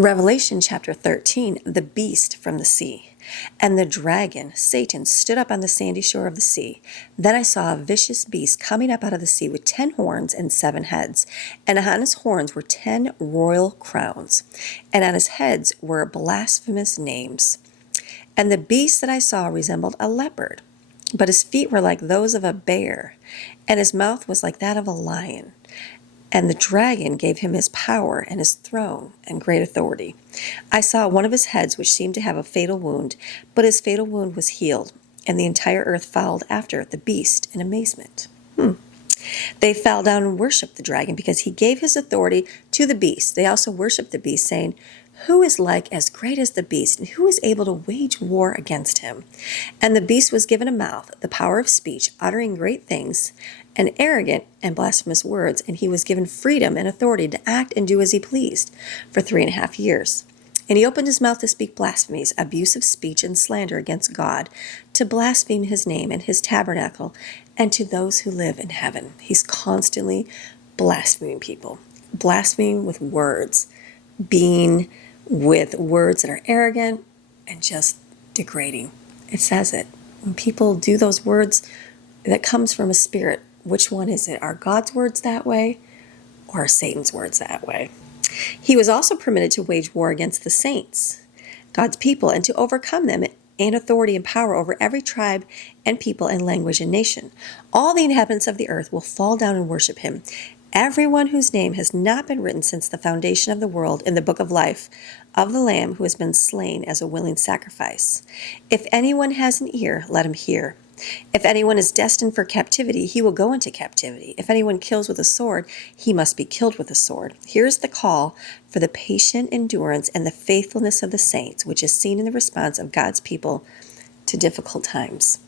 Revelation chapter 13, the beast from the sea. And the dragon, Satan, stood up on the sandy shore of the sea. Then I saw a vicious beast coming up out of the sea with 10 horns and 7 heads. And on his horns were 10 royal crowns. And on his heads were blasphemous names. And the beast that I saw resembled a leopard, but his feet were like those of a bear, and his mouth was like that of a lion. And the dragon gave him his power and his throne and great authority. I saw one of his heads which seemed to have a fatal wound, but his fatal wound was healed, and the entire earth followed after the beast in amazement. They fell down and worshipped the dragon because he gave his authority to the beast. They also worshipped the beast, saying, "Who is like as great as the beast, and who is able to wage war against him?" And the beast was given a mouth, the power of speech, uttering great things, and arrogant and blasphemous words, and he was given freedom and authority to act and do as he pleased for 3.5 years. And he opened his mouth to speak blasphemies, abusive speech, and slander against God, to blaspheme his name and his tabernacle, and to those who live in heaven. He's constantly blaspheming people, blaspheming with words, being with words that are arrogant and just degrading. It says it. When people do those words, that comes from a spirit. Which one is it? Are God's words that way, or are Satan's words that way? He was also permitted to wage war against the saints, God's people, and to overcome them, and authority and power over every tribe and people and language and nation. All the inhabitants of the earth will fall down and worship him. Everyone whose name has not been written since the foundation of the world in the book of life of the Lamb who has been slain as a willing sacrifice. If anyone has an ear, let him hear. If anyone is destined for captivity, he will go into captivity. If anyone kills with a sword, he must be killed with a sword. Here is the call for the patient endurance and the faithfulness of the saints, which is seen in the response of God's people to difficult times.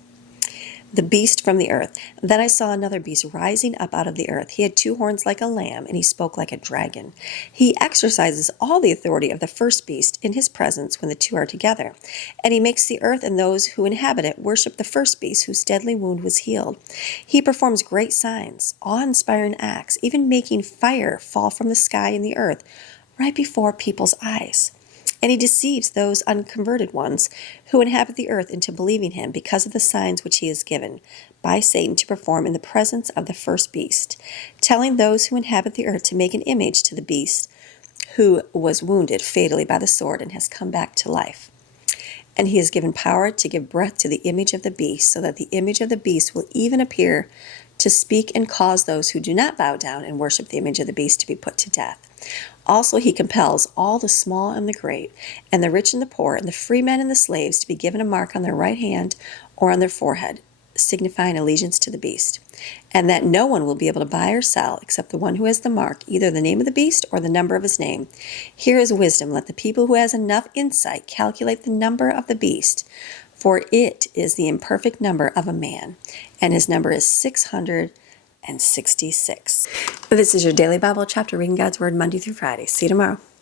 The beast from the earth. Then I saw another beast rising up out of the earth. He had 2 horns like a lamb, and he spoke like a dragon. He exercises all the authority of the first beast in his presence when the 2 are together. And he makes the earth and those who inhabit it worship the first beast whose deadly wound was healed. He performs great signs, awe-inspiring acts, even making fire fall from the sky and the earth right before people's eyes. And he deceives those unconverted ones who inhabit the earth into believing him because of the signs which he has given by Satan to perform in the presence of the first beast, telling those who inhabit the earth to make an image to the beast who was wounded fatally by the sword and has come back to life. And he has given power to give breath to the image of the beast, so that the image of the beast will even appear to speak and cause those who do not bow down and worship the image of the beast to be put to death. Also he compels all the small and the great, and the rich and the poor, and the free men and the slaves to be given a mark on their right hand or on their forehead, signifying allegiance to the beast, and that no one will be able to buy or sell except the one who has the mark, either the name of the beast or the number of his name. Here is wisdom. Let the people who has enough insight calculate the number of the beast, for it is the imperfect number of a man, and his number is 666. This is your daily Bible chapter reading God's Word Monday through Friday. See you tomorrow.